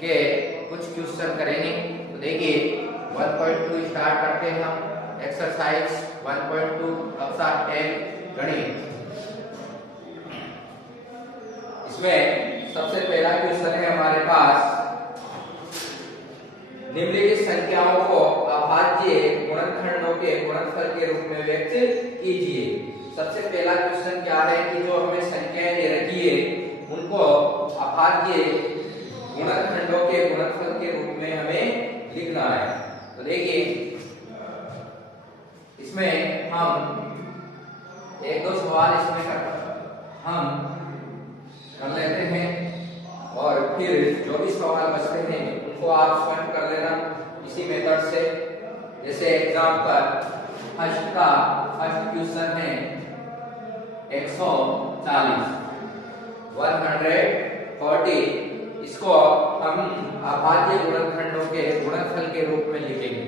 के कुछ क्वेश्चन करेंगे। तो देखिए 1.2 स्टार्ट करते हैं हम। एक्सरसाइज 1.2 कक्षा 10 गणित। इसमें सबसे पहला क्वेश्चन है हमारे पास, निम्नलिखित संख्याओं को अभाज्य गुणनखंडों के गुणनफल के रूप में व्यक्त कीजिए। सबसे पहला क्वेश्चन क्या है कि जो हमें संख्याएं दे रखी है उनको अभाज्य गुणनखंडों के गुणनफल के रूप में हमें लिखना है। तो देखिए इसमें हम एक दो सवाल हम कर लेते हैं और फिर जो भी सवाल बचते हैं उनको आप स्वयं कर लेना इसी मेथड से। जैसे एग्जांपल फर्स्ट क्वेश्चन है 140 इसको हम अभाज्य गुणनखंडों के गुणनफल के रूप में लिखेंगे।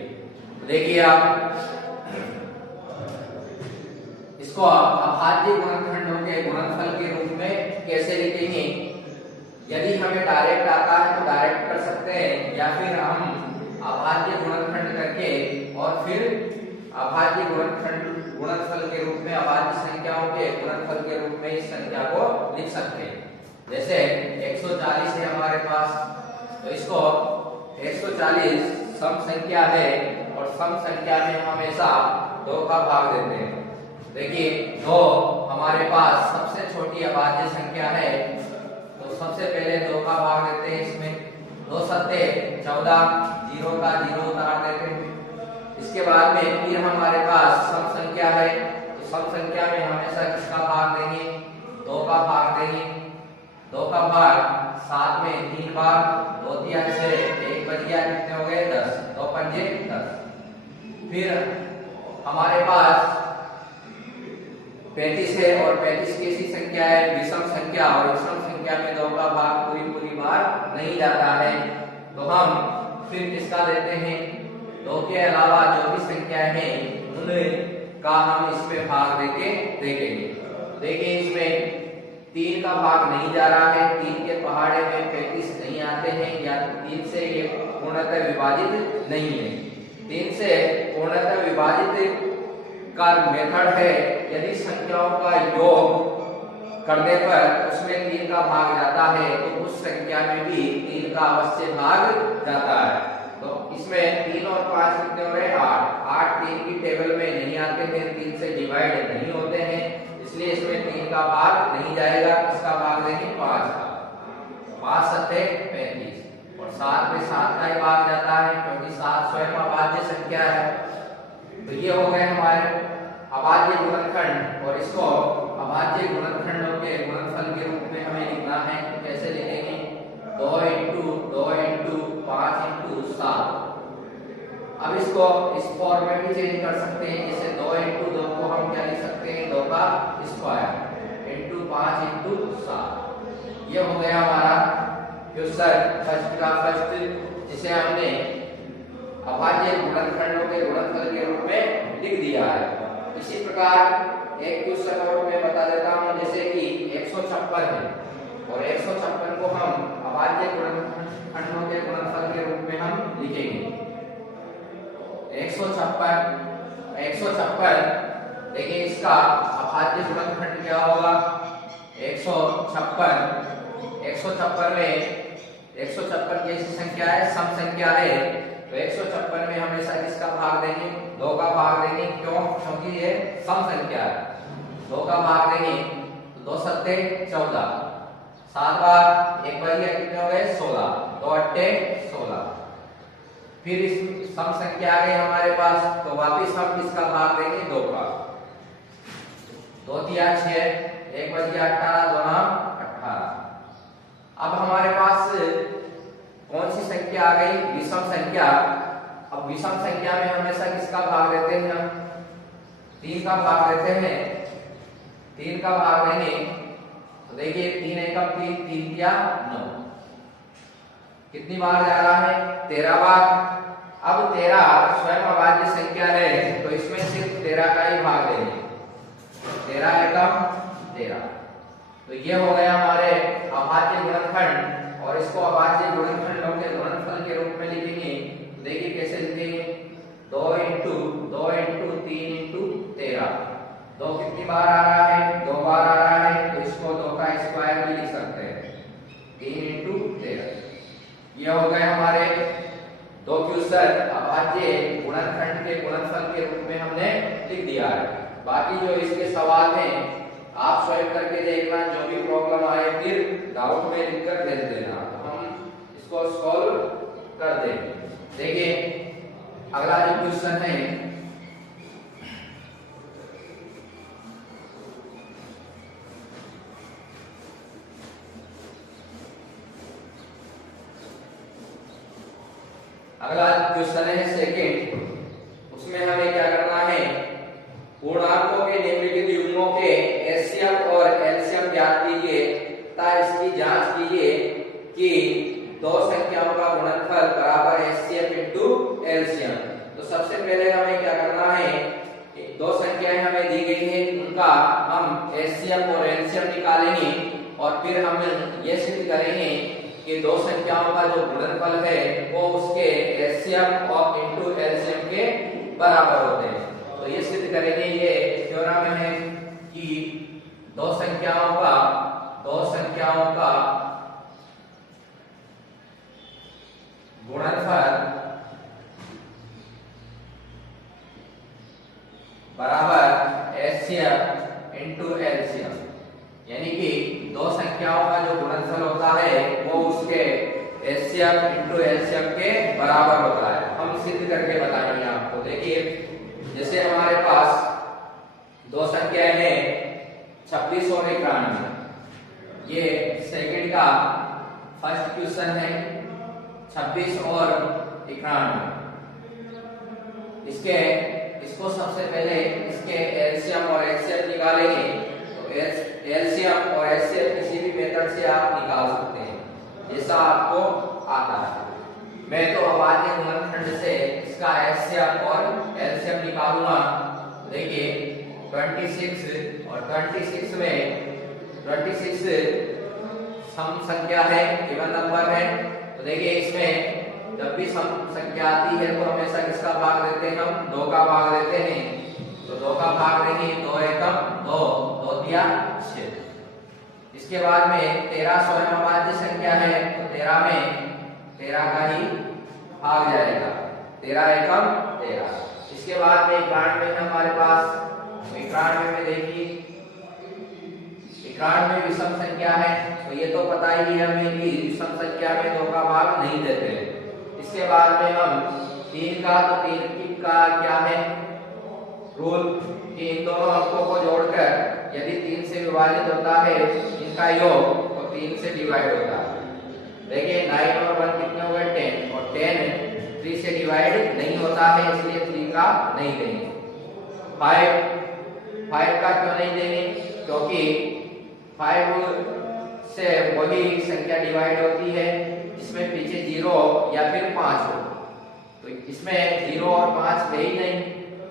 देखिए आप इसको अभाज्य गुणनखंडों के गुणनफल के रूप में कैसे लिखेंगे? यदि हमें डायरेक्ट आता है तो डायरेक्ट कर सकते हैं, या फिर हम अभाज्य गुणनखंड करके और फिर अभाज्य गुणनफल के रूप में अभाज्य संख्याओं के गुणनफल के रूप में इस संख्या को लिख सकते हैं। जैसे 140 है हमारे पास, तो इसको 140 सम संख्या है और सम संख्या में हमेशा 2 का भाग देते हैं। देखिए 2 हमारे पास सबसे छोटी अभाज्य संख्या है, तो सबसे पहले 2 का भाग देते हैं। इसमें 2 सत्ते 14, 0 का 0 उतार देते हैं। इसके बाद में फिर हमारे पास सम संख्या है, तो सम संख्या में हमेशा किसका भाग देंगे? 2 का भाग देंगे। 2 का भाग 7 में 3 बार, 2 तिया 6, 1 बचिया कितने हो गए? 10, 2 पंजे 10। फिर हमारे पास 35 है और 35 कैसी संख्या है? विषम संख्या, और विषम संख्या में 2 का भाग पूरी बार नहीं जाता है, तो हम फिर किसका देते हैं? 2 के अलावा जो भी संख्या है उनका हम इसमें भाग देके देखेंगे। देखिए इसमें 3 का भाग नहीं जा रहा है, 3 के पहाड़े में 35 नहीं आते हैं, या 3 से ये पूर्णतः विभाजित नहीं है। 3 से पूर्णतः विभाजित का मेथड है, यदि संख्याओं का योग करने पर उसमें 3 का भाग जाता है तो उस संख्या में भी 3 का अवश्य भाग जाता है। तो इसमें 3 और 5 कितने हो रहे? 8 3 की टेबल में नहीं आते हैं, 3 से डिवाइड नहीं होते हैं, इसलिए इसमें 3 का भाग नहीं जाएगा। किसका भाग देंगे? 5 का। 5 सत्ते 35 और 7 में 7 का ही भाग जाता है, क्योंकि 7 स्वयं अभाज्य संख्या है। तो ये हो गए हमारे अभाज्य गुणनखंड, और इसको अभाज्य गुणनखंडों के गुणनफल के रूप में हमें लिखना है। कैसे लिखेंगे? 2 इंटू 2 इंटू 5 इंटू 7। अब इसको इस फॉर्म में भी चेंज कर सकते हैं, जैसे 2 इंटू 2 को हम क्या लिख सकते हैं? 2 का स्क्वायर इंटू 5 इंटू 7। ये हो गया हमारा क्वेश्चन फर्स्ट, जिसे हमने अभाज्य गुणनखंडों के गुणनफल के रूप में लिख दिया है। इसी प्रकार एक क्वेश्चन और मैं बता देता हूं, जैसे कि 156 है और 156 को हम अभाज्य गुणनखंडों के गुणनफल के रूप में हम लिखेंगे। 156 देखिए इसका अभाज्य गुणनखंड क्या होगा? 156 में 156 कैसी संख्या है? सम संख्या है, तो 156 में हमेशा किसका भाग देंगे? 2 का भाग देंगे। क्यों? क्योंकि ये सम संख्या है, 2 का भाग देंगे। तो 2 सत्ते 14, 7 बार 1 बचिया कितने हो गए? 16, 2 अट्ठे 16। फिर इस सम संख्या आ गई हमारे पास, तो वापिस हम किसका भाग देंगे? 2 का। 2 तिया 6, 1 बचिया 18, 2 18। अब हमारे पास कौन सी संख्या आ गई? विषम संख्या। अब विषम संख्या में हमेशा किसका भाग देते हैं? हम 3 का भाग देते हैं। 3 का भाग देंगे तो देखिए 3 एकम 3, 3 तिया 9, कितनी बार जा रहा है? 13 बार। अब 13 स्वयं अभाज्य संख्या है, तो इसमें सिर्फ 13 का ही भाग देंगे। 13 एकम 13। तो ये हो गया हमारे अभाज्य गुणनखंड, और इसको अभाज्य गुणनखंडों के गुणनफल के रूप में लिखेंगे। देखिए कैसे लिखेंगे, 2 इंटू 3 इंटू 13। 2 कितनी बार आ रहा है, 2 बार आ रहा है, तो इसको 2 का स्क्वायर भी लिख सकते हैं, 3 इंटू 13। ये हो गए हमारे दो क्वेश्चन अभाज्य गुणनखंड के गुणनफल के रूप में हमने लिख दिया है। बाकी जो इसके सवाल हैं आप स्वयं करके देखना, जो भी प्रॉब्लम आए फिर डाउट में लिखकर दे देना, तो हम इसको सॉल्व कर देंगे। देखिए अगला जो क्वेश्चन है, अगला क्वेश्चन है सेकंड। उसमें हमें क्या करना है, पूर्णांकों के निम्नलिखित युग्मों के एलसीएम और एलसीएम ज्ञात कीजिए तथा इसकी जांच कीजिए कि दो संख्याओं का गुणनफल बराबर एचसीएफ इनटू एलसीएम। तो सबसे पहले हमें क्या करना है, दो संख्याएं हमें दी गई है, उनका हम एचसीएफ और एलसीएम निकालेंगे और फिर हम ये सिद्ध करेंगे कि दो संख्याओं का जो गुणनफल है वो उसके एचसीएफ और इनटू एलसीएम के बराबर होते हैं। तो ये सिद्ध करेंगे, ये थ्योरम है कि दो संख्याओं का गुणनफल बराबर एचसीएफ इनटू एलसीएम, यानी कि दो संख्याओं का जो गुणनफल होता है वो उसके एचसीएफ इनटू एलसीएम के बराबर होता है। हम सिद्ध करके बताएंगे आपको। देखिए जैसे हमारे पास दो संख्याएं हैं 26 और 91, ये सेकंड का फर्स्ट क्वेश्चन है, 26 और 91। इसको सबसे पहले इसके एलसीएम और एचसीएफ निकालेंगे। तो एलसीएम और एचसीएफ किसी भी मेथड से आप निकाल सकते हैं जैसा आपको आता है। मैं तो अभाज्य गुणनखंड से इसका एचसीएफ और एलसीएम निकालूंगा। देखिए 26 और 26 में 26 सम संख्या है, इवन नंबर है। तो देखिए इसमें जब भी सम संख्या आती है तो हमेशा किसका भाग देते हैं, हम 2 का भाग देते हैं। तो 2 का भाग देंगे, 2 एकम 2, 2 दिया 6। इसके बाद में 13 स्वयं अभाज्य संख्या है, तो 13 में 13 का ही भाग जाएगा, 13 एकम 13। इसके बाद में 91 हमारे पास, 91 में देखिए 91 विषम संख्या है, तो ये तो पता ही है हमें कि विषम संख्या में 2 का भाग नहीं देते। इसके बाद में हम 3 का, तो 3 का क्या है रूल कि इन दोनों अंकों को जोड़कर यदि 3 से विभाजित होता है इनका योग, तो 3 से डिवाइड होता है। देखिए 9 और 1 कितने हो गए 10, और 10 3 से डिवाइड नहीं होता है, इसलिए 3 का नहीं देंगे। 5 का क्यों नहीं देंगे, क्योंकि 5 से वही संख्या डिवाइड होती है इसमें पीछे 0 या फिर 5 हो, तो इसमें 0 और 5 है ही नहीं,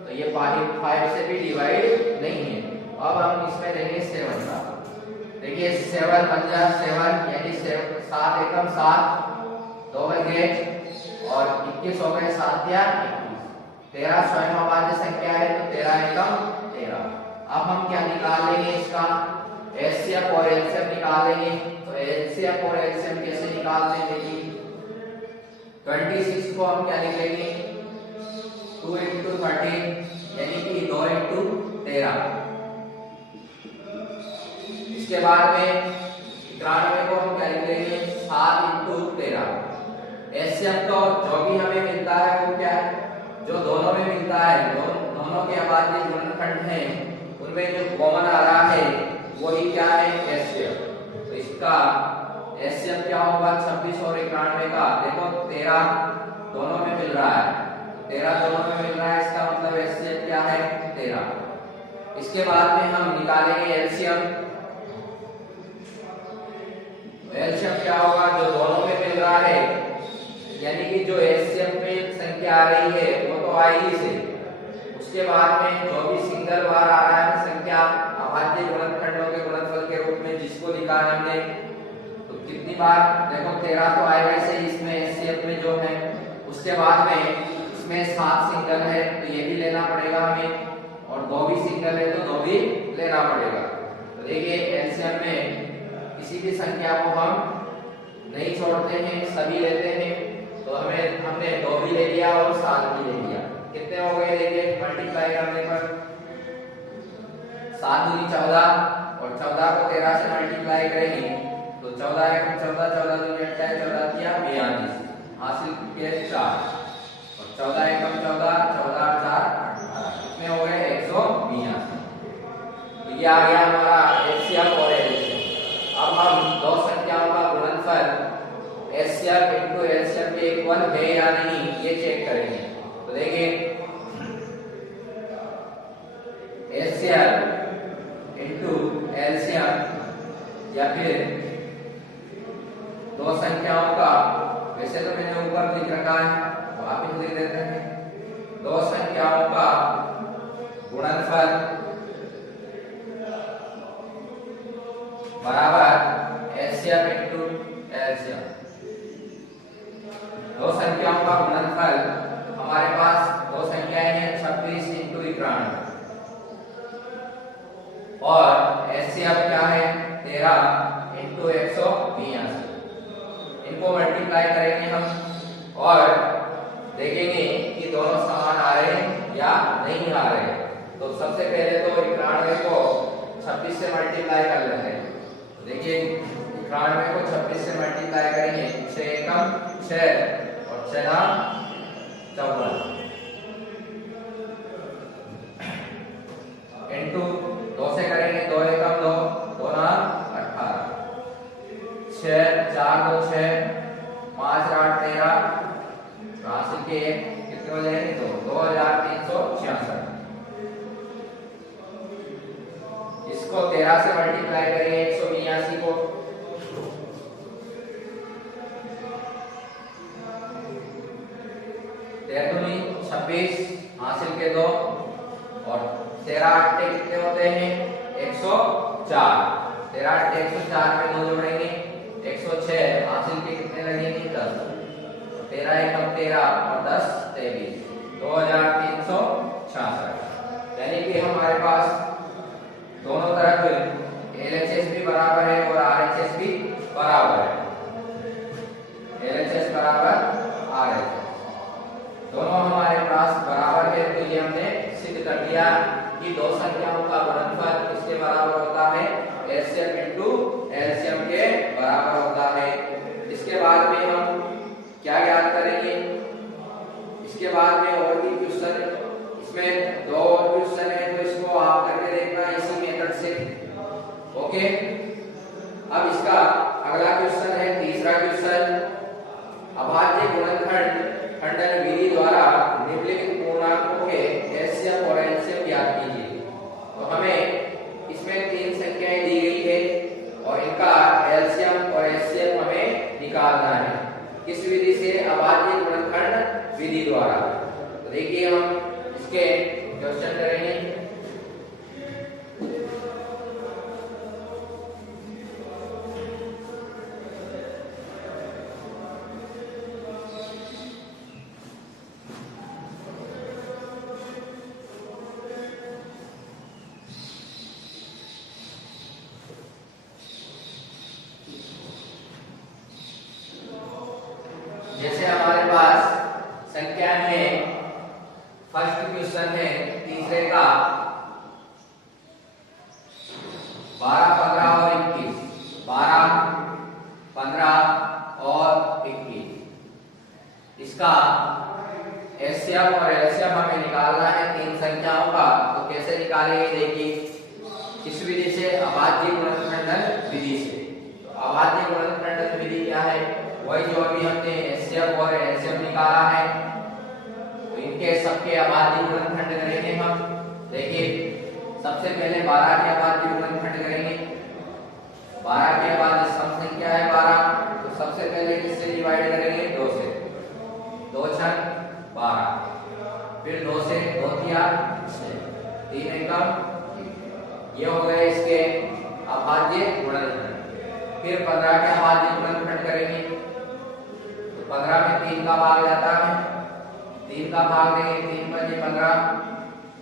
तो ये 5 से भी डिवाइड नहीं है। अब हम इसमें देंगे 7 का। देखिए 7 बन जाए 7, यानी 7 एकम 7, 2 बन गए और 21 हो गए, 7 या 21। 13 स्वयं अभाज्य संख्या है, तो 13 एकम 13। अब हम क्या निकाल लेंगे, इसका एचसीएफ और एलसीएम निकाल लेंगे। तो एचसीएफ और एलसीएम कैसे निकालते हैं, देखिए 26 को हम क्या लिखेंगे 2 इंटू 13, यानी कि 2 इंटू 13। इसके बाद में 91 को हम क्या लिखेंगे 7 इंटू 13। एचसीएफ तो जो भी हमें मिलता है वो क्या है, जो दोनों में मिलता है, दोनों के अभाज्य गुणनखंड हैं उनमें जो कॉमन आ रहा है वही क्या है एचसीएफ। तो इसका एचसीएफ क्या होगा 26 और 91 का। देखो 13 दोनों में मिल रहा है, 13 दोनों में मिल रहा है, इसका मतलब एचसीएफ क्या है 13। इसके बाद में हम निकालेंगे एलसीएम। एलसीएम क्या होगा, जो दोनों में मिल रहा है, यानी कि जो एचसीएफ में संख्या आ रही है वो तो आएगी से, उसके बाद में जो भी सिंगल बार आ रहा है संख्या अभाज्य गुणनखंडों के गुणनफल के रूप में जिसको निकाला हमने, तो कितनी बार, देखो 13 तो आएगा से इसमें एचसीएफ में जो है। उसके बाद में इसमें 7 सिंगल है तो ये भी लेना पड़ेगा हमें, और 2 भी सिंगल है तो 2 भी लेना पड़ेगा। तो देखिए एलसीएम में किसी भी संख्या को हम नहीं छोड़ते हैं, सभी लेते हैं। तो हमने 2 भी ले लिया और 7 भी ले लिया। कितने हो गए देखिए मल्टीप्लाई करने पर 7 दूनी 14 और 14 को 13 से मल्टीप्लाई करेंगे तो 14 एक 14, 14 दूनी 28, 14 किया 42, हासिल किए 4 और 14 एक 14, 14 4 18, कितने हो गए 182। तो ये आ गया हमारा एचसीएफ और एलसीएम। अब हम दो संख्याओं का गुणनफल एचसीएफ इनटू एलसीएम के इक्वल है या नहीं ये चेक करेंगे। तो देखिए एचसीएफ इनटू एलसीएम या फिर दो संख्याओं का, वैसे तो मैंने ऊपर लिख रखा है वापस लिख देते हैं, दो संख्याओं का गुणनफल बराबर एचसीएफ इनटू एलसीएम। दो संख्याओं का गुणनफल हमारे पास दो संख्याएं हैं 26 इनटू 91 और एचसीएफ क्या है 13 इनटू 182। इनको मल्टीप्लाई करेंगे हम और देखेंगे कि दोनों समान आ रहे हैं या नहीं आ रहे हैं। तो सबसे पहले तो 91 को 26 से मल्टीप्लाई कर लेते हैं। देखिए 91 को 26 से मल्टीप्लाई करेंगे 6 एकम 6 और 6 नाम 54 इनटू 2 से करेंगे 2 एकम 2, 2 नाम 18, 6 4 2 6 5 8 13, हासिल के कितने हो जाएंगे 2366। इसको 13 से मल्टीप्लाई करेंगे 182 को, दूनी 26 हासिल के 2 और 13 8 कितने होते हैं 104, 13 8 104 में 2 जोड़ेंगे 106, हासिल के कितने लगेंगे 10, 13 एकम 13 और 10 23, 2366। यानी कि हमारे पास दोनों तरफ एलएचएस भी बराबर है और आरएचएस भी बराबर है। एलएचएस बराबर आरएचएस दोनों हमारे पास बराबर है। तो ये हमने सिद्ध कर दिया कि दो संख्याओं का गुणनफल किसके बराबर होता है एचसीएफ इनटू एलसीएम के बराबर होता है। इसके बाद में हम क्या ज्ञात करेंगे, इसके बाद में और भी क्वेश्चन, इसमें 2 और क्वेश्चन है तो इसको आप करके देखना इसी मेथड से। ओके, अब इसका अगला क्वेश्चन है तीसरा क्वेश्चन, अभाज्य गुणनखंड खंडन विधि द्वारा निम्नलिखित पूर्णांकों के एचसीएफ और एलसीएम ज्ञात कीजिए। तो हमें इसमें 3 संख्याएं दी गई है और इनका एलसीएम और एचसीएफ हमें निकालना है। किस विधि से, अभाज्य गुणनखंड विधि द्वारा। तो देखिए हम इसके क्वेश्चन करेंगे। जैसे हमारे पास संख्या है, फर्स्ट क्वेश्चन है तीसरे का 12 15 और 21, 12 15 और 21। इसका एचसीएफ और एलसीएम हमें निकालना है 3 संख्याओं का। तो कैसे निकालेंगे देखिए, किस विधि से, अभाज्य गुणनखंडन विधि से। तो अभाज्य गुणनखंडन विधि क्या है, वही जो अभी हमने एचसीएफ और एलसीएम निकाला है। तो इनके सबके अभाज्य गुणनखंड करेंगे हम। देखिए सबसे पहले 12 के अभाज्य गुणनखंड करेंगे। 12 के अभाज्य सम संख्या है 12, तो सबसे पहले किससे डिवाइड करेंगे 2 से, 2 छन 12, फिर 2 से 2 किया 6, 3 एकम, ये हो गए इसके अभाज्य गुणनखंड। फिर 15 के अभाज्य गुणनखंड करेंगे तो 15 में 3 का भाग जाता है, 3 का भाग देंगे, 3 पंजे 15,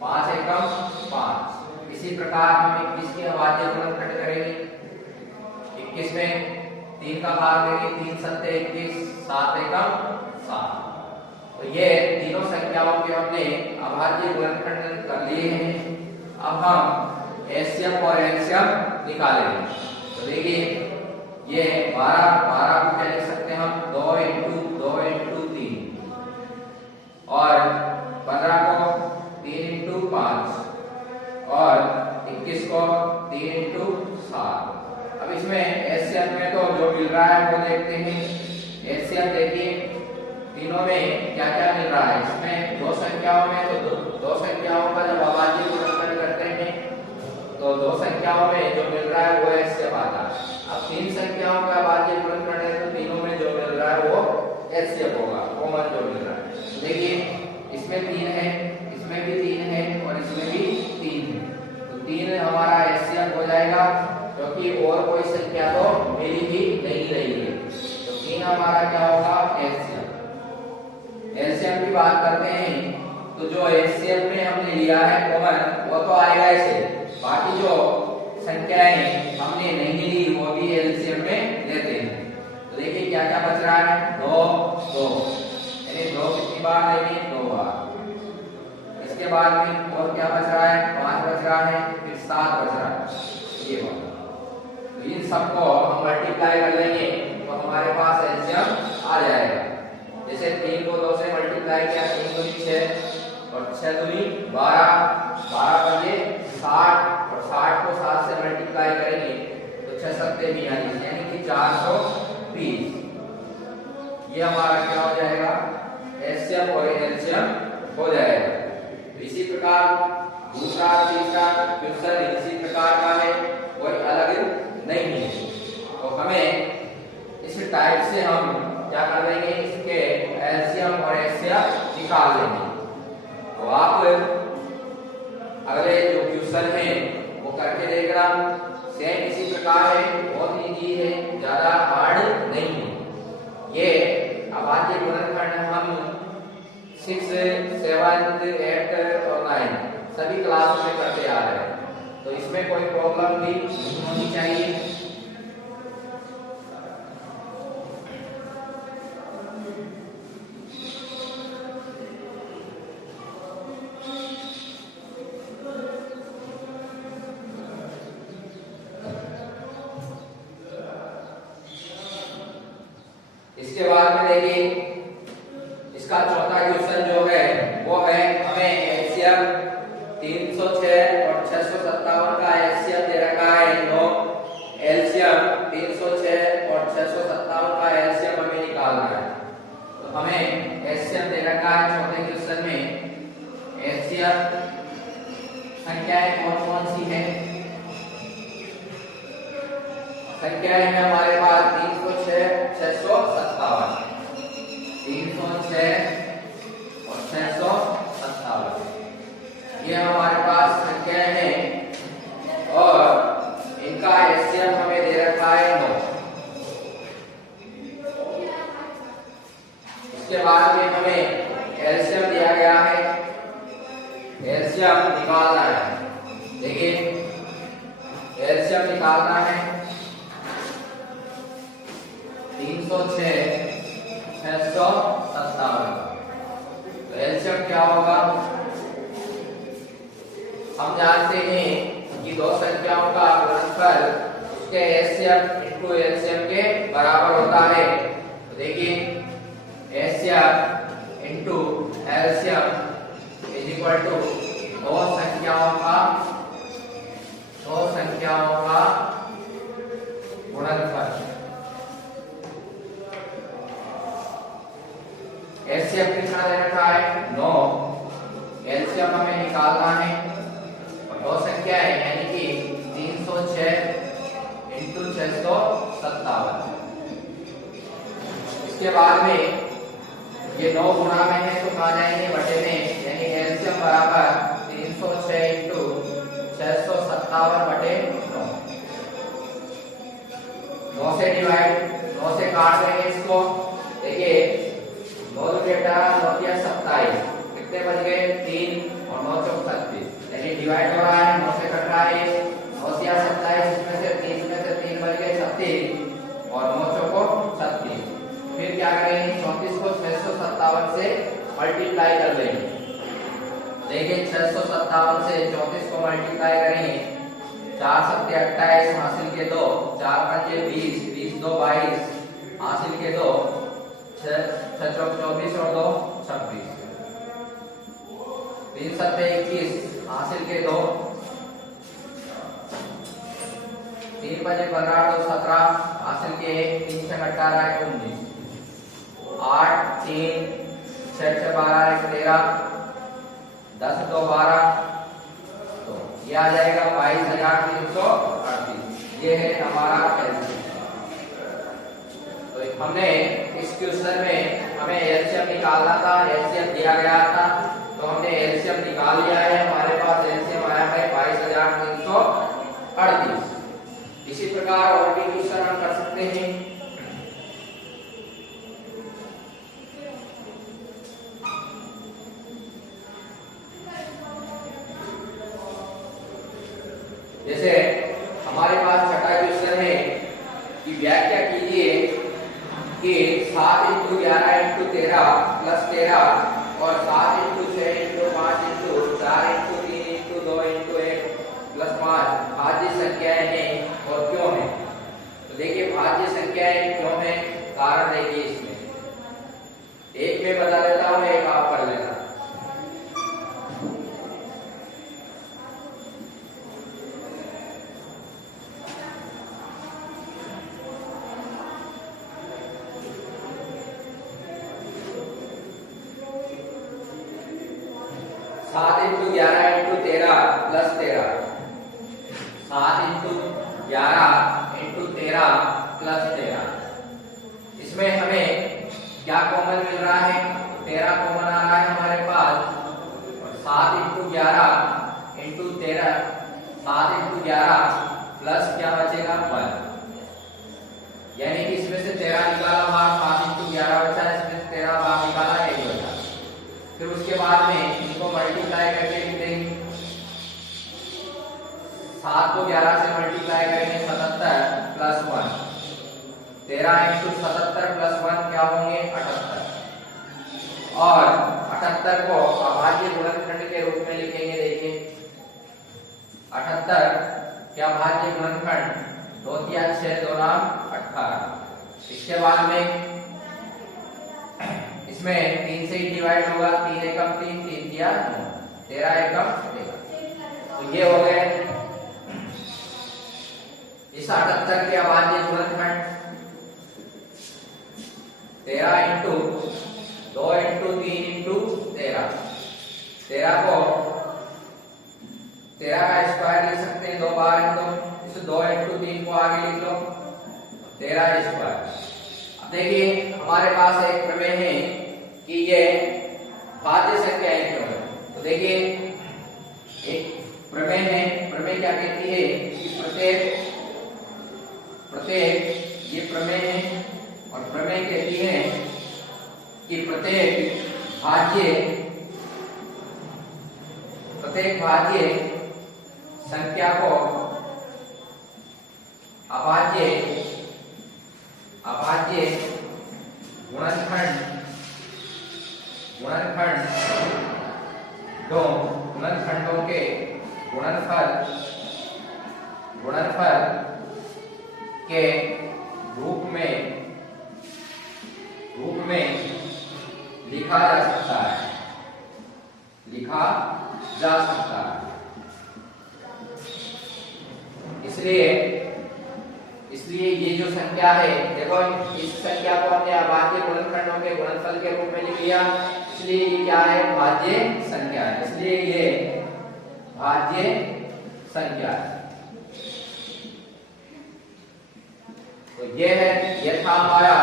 5 एकम 5। इसी प्रकार हम 21 के अभाज्य गुणनखंड करेंगे, 21 में 3 का भाग देंगे, 3 सत्ते 21, 7 एकम 7। तो ये तीनों संख्याओं के हमने अभाज्य गुणनखंड कर लिए हैं। अब हम एलसीएम और एलसीएम निकालेंगे। तो देखिए ये 12 को क्या लिख सकते हैं हम, 2 इंटू 3, और 15 को 3 इंटू 5, और 21 को 3 इंटू 7। अब इसमें एलसीएम में तो जो मिल रहा है वो देखते हैं। एलसीएम देखिए तीनों में क्या क्या मिल रहा है। इसमें दो संख्याओं में तो दो संख्याओं का जब अभाज्य गुणनखंड करते हैं तो दो संख्याओं में जो मिल रहा है वो एलसीएम आता है। अब 3 संख्याओं का अभाज्य गुणनखंड है तो तीनों में जो मिल रहा है वो एलसीएम होगा, कॉमन जो मिल रहा है। देखिए इसमें 3 है, इसमें भी 3 है, और इसमें भी 3 है, तो 3 हमारा एलसीएम हो जाएगा, क्योंकि और कोई संख्या तो मिली ही नहीं रही है। तो 3 हमारा क्या होगा, एलसीएम। एलसीएम की बात करते हैं तो जो एलसीएम में हमने लिया है कॉमन वो तो आएगा ऐसे, बाकी जो संख्याएं हमने नहीं ली वो भी एलसीएम में लेते हैं। तो देखिए क्या क्या बच रहा है, 2 2, यानी 2 कितनी बार लेंगे, 2 बार। इसके बाद में और क्या बच रहा है, 5 बच रहा है, फिर 7 बच रहा है, ये वाला। तो इन सबको हम मल्टीप्लाई कर लेंगे तो हमारे पास एलसीएम आ जाएगा। जैसे 3 को 2 से मल्टीप्लाई किया, 3 दूनी 6 और 6 दूनी 12, 12 पंजे 60, और 60 को 7 से मल्टीप्लाई करेंगे तो 6 सत्ते 42, यानी कि 420। ये हमारा क्या हो जाएगा, एलसीएम और एलसीएम हो जाएगा। इसी प्रकार दूसरा तीसरा क्वेश्चन इसी प्रकार का है, कोई अलग नहीं है। तो हमें इस टाइप से हम क्या कर देंगे, इसके एलसीएम और एचसीएफ निकाल देंगे। तो आप अगले जो क्वेश्चन है वो करके देखना, सेम इसी प्रकार है, बहुत इजी है, ज्यादा हार्ड नहीं है। ये अभाज्य गुणनखंड हम 6, 7, 8 और 9 सभी क्लास में करते आ रहे हैं, तो इसमें कोई प्रॉब्लम भी नहीं होनी चाहिए। इसके बाद में देखिए इसका चौथा क्वेश्चन जो है वो है, हमें एलसीएम 306 और 657 का एलसीएम दे रखा है। तो एलसीएम 306 और 657 का एलसीएम हमें निकालना है। तो हमें एलसीएम दे रखा है चौथे क्वेश्चन में। एलसीएम संख्याएं कौन कौन सी है, संख्याएं हैं हमारे पास 306, 657, 306 और 657, ये हमारे पास संख्याएं हैं, और इनका एलसीएम हमें दे रखा है 9। इसके बाद में हमें एलसीएम दिया गया है, एलसीएम निकालना है। देखिए एलसीएम निकालना है 306, 657, तो एलसीएम क्या होगा, हम जानते हैं कि दो संख्याओं का गुणनफल उसके एलसीएम इनटू एलसीएम के बराबर होता है। तो देखिए LCM into LCM is equal to दो संख्याओं का गुणनफल। एलसीएम कितना दे रखा है, 9, एलसीएम हमें निकालना है, और दो संख्या है यानी कि 306 इंटू 657। इसके बाद में ये 9 गुणा में है तो कहाँ जाएंगे, बटे में, यानी एलसीएम बराबर 306 इंटू 657 बटे 9। 9 से डिवाइड 9 से काट देंगे इसको। देखिए 9 2 18 9 या 27 कितने बच गए 3 और 9 चौक 36 यानी डिवाइड हो रहा है 9 से कट रहा है 9 से 27 इसमें से 3 बच गए 36 और 9 चौको 36। फिर क्या करेंगे 34 को 657 से मल्टीप्लाई कर लेंगे। देखिए 657 से 34 को मल्टीप्लाई करेंगे 4 7 28 हासिल के 2 4 5 20 20 2 22 हासिल के 2 6 चौक 24 और 2 26 3 7 21 हासिल के 2 3 5 15 2 17 हासिल के 1 3 6 18 19 8 3 6 6 12 13 10 2 12 तो ये आ जाएगा 22,338। ये है हमारा एलसीएम। तो हमने इस क्वेश्चन में हमें एलसीएम निकालना था, एलसीएम दिया गया था तो हमने एलसीएम निकाल लिया है। हमारे पास एलसीएम आया है 22,338। इसी प्रकार और भी क्वेश्चन हम कर सकते हैं। जैसे हमारे पास छठा क्वेश्चन है कि व्याख्या कीजिए कि 7 × 11 × 13 + 13 और 7 × 6 × 5 × 4 × 3 × 2 × 1 + 5 भाज्य संख्याएं हैं और क्यों है। तो देखिए भाज्य संख्याएं क्यों है, कारण देखिए इसमें एक में बता देता हूं, एक आप कर लेना। सात इंटू 11 × 13 + 13 7 × 11 × 13 + 13 इसमें हमें क्या कॉमन मिल रहा है 13 कॉमन आ रहा है हमारे पास। और 7 × 11 × 13 7 × 11 प्लस क्या बचेगा 1 यानी कि इसमें से 13 निकाला बाहर 7 × 11 बचा, इसमें से 13 बाहर निकाला 1 बचा। फिर उसके बाद में इनको मल्टीप्लाई करके लिख देंगे। 7 को 11 से मल्टीप्लाई करेंगे 77 + 1 13 × 77 + 1 क्या होंगे 78 और 78 को अभाज्य गुणनखंड के रूप में लिखेंगे। देखिए 78 क्या भाज्य गुणनखंड 2 × 6 2 18। इसके बाद में इसमें 3 से ही डिवाइड होगा 3 एकम 3 3 दिया 9 13 एकम 13। तो ये हो गए इस 78 के अभाज्य गुणनखंड 13 × 2 × 3 × 13 13 को 13 का स्क्वायर लिख सकते हैं 2 बार तो इस 2 × 3 को आगे लिख लो 13 स्क्वायर। अब देखिए हमारे पास एक प्रमेय है कि ये भाज्य संख्याएं क्यों है। तो देखिए एक प्रमेय है, प्रमेय क्या कहती है कि प्रत्येक ये प्रमेय है और प्रमेय कहती है कि प्रत्येक भाज्य संख्या को अभाज्य गुणनखंडों के गुणनफल के रूप में लिखा जा सकता है। इसलिए ये जो संख्या है देखो इस संख्या को हमने अभाज्य गुणनखंडों के गुणनफल के रूप में लिख लिया, इसलिए ये क्या है भाज्य संख्या है, इसलिए ये भाज्य संख्या है। तो ये था हमारा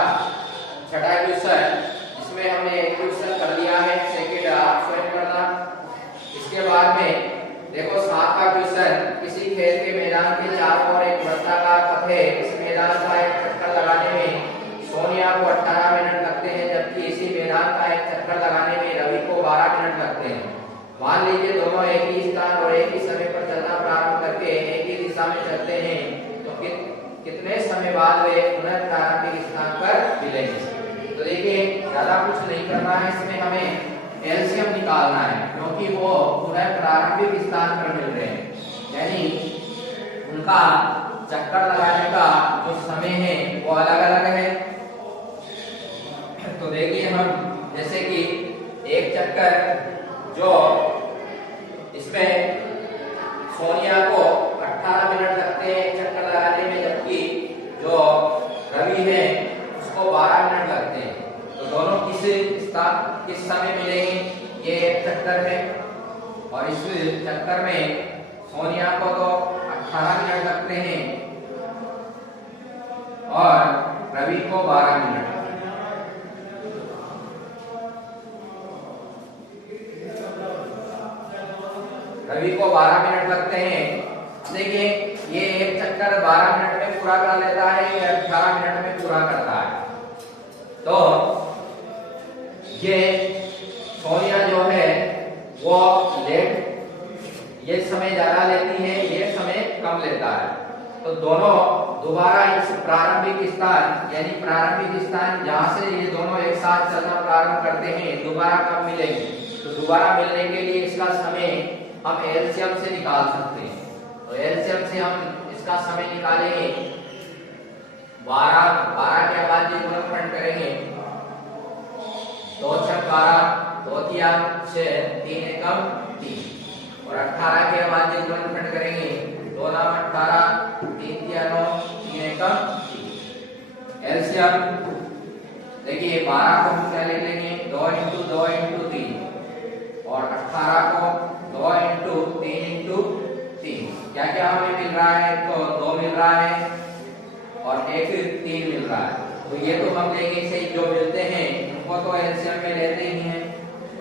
छठा क्वेश्चन, जिसमें हमने एक क्वेश्चन कर लिया है, सेकंड आप स्वयं करना। इसके बाद में देखो 7वां क्वेश्चन, किसी खेल के मैदान के चारों ओर एक वृत्ताकार पथ है, इस मैदान का एक बाद वे पुनः प्रारंभिक स्थान पर मिलेंगे। तो देखिए ज्यादा कुछ नहीं करना है, इसमें हमें एलसीएम निकालना है क्योंकि वो पुनः प्रारंभिक स्थान पर मिल रहे हैं, यानी उनका चक्कर लगाने का जो समय है वो अलग अलग है। तो देखिए हम जैसे कि एक चक्कर जो इसमें सोनिया को 18 मिनट लगते हैं चक्कर लगाने में, जबकि जो रवि है उसको 12 मिनट लगते हैं। तो दोनों किस समय मिलेंगे, ये एक चक्कर में, और इस चक्कर में सोनिया को तो 18 मिनट लगते हैं और रवि को 12 मिनट। रवि को 12 मिनट लगते हैं। देखिए ये एक चक्कर 12 मिनट में पूरा कर लेता है, ये 18 मिनट में पूरा करता है। तो ये सोनिया जो है वो ये समय ज्यादा लेती है, ये समय कम लेता है। तो दोनों दोबारा इस प्रारंभिक स्थान यानी प्रारंभिक स्थान जहां से ये दोनों एक साथ चलना प्रारंभ करते हैं, दोबारा कब मिलेंगे। तो दोबारा मिलने के लिए इसका समय हम एलसीएम से निकाल सकते हैं। तो एलसीएम से हम इसका समय निकालेंगे, 12 के बाद ये गुणनखंड करेंगे, 2 छक 12, 2 तिया 6, 3 एकम 3, और 18 के बाद ये गुणनखंड करेंगे, 2 नाम 18, 3 तिया 9, 3 एकम 3। एलसीएम देखिए 12 को हम क्या लिख लेंगे, 2 इंटू 2 इंटू 3, और 18 को 2 इंटू 3 इंटू 3। क्या क्या हमें मिल रहा है, तो 2 मिल रहा है और एक 3 मिल रहा है। तो ये तो हम लेंगे से जो मिलते हैं उनको तो एलसीएम में लेते ही हैं,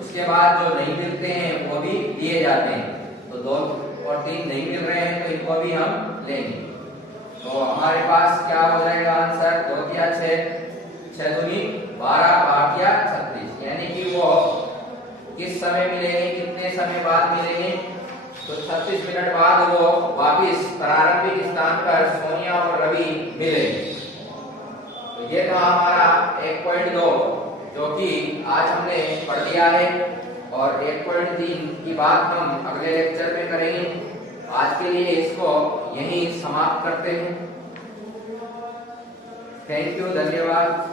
उसके बाद जो नहीं मिलते हैं वो भी दिए जाते हैं। तो 2 और 3 नहीं मिल रहे हैं तो इनको भी हम लेंगे। तो हमारे पास क्या हो जाएगा आंसर, 2 तिया 6, 6 दूनी 12, 8 तिया 36, यानी कि वो किस समय मिलेंगे, कितने समय बाद मिलेंगे। तो 36 मिनट बाद वो वापिस प्रारंभिक स्थान पर सोनिया और रवि मिलेंगे। तो ये था हमारा 1.2 जो कि आज हमने पढ़ लिया है, और 1.3 की बात हम अगले लेक्चर में करेंगे। आज के लिए इसको यहीं समाप्त करते हैं। थैंक यू, धन्यवाद।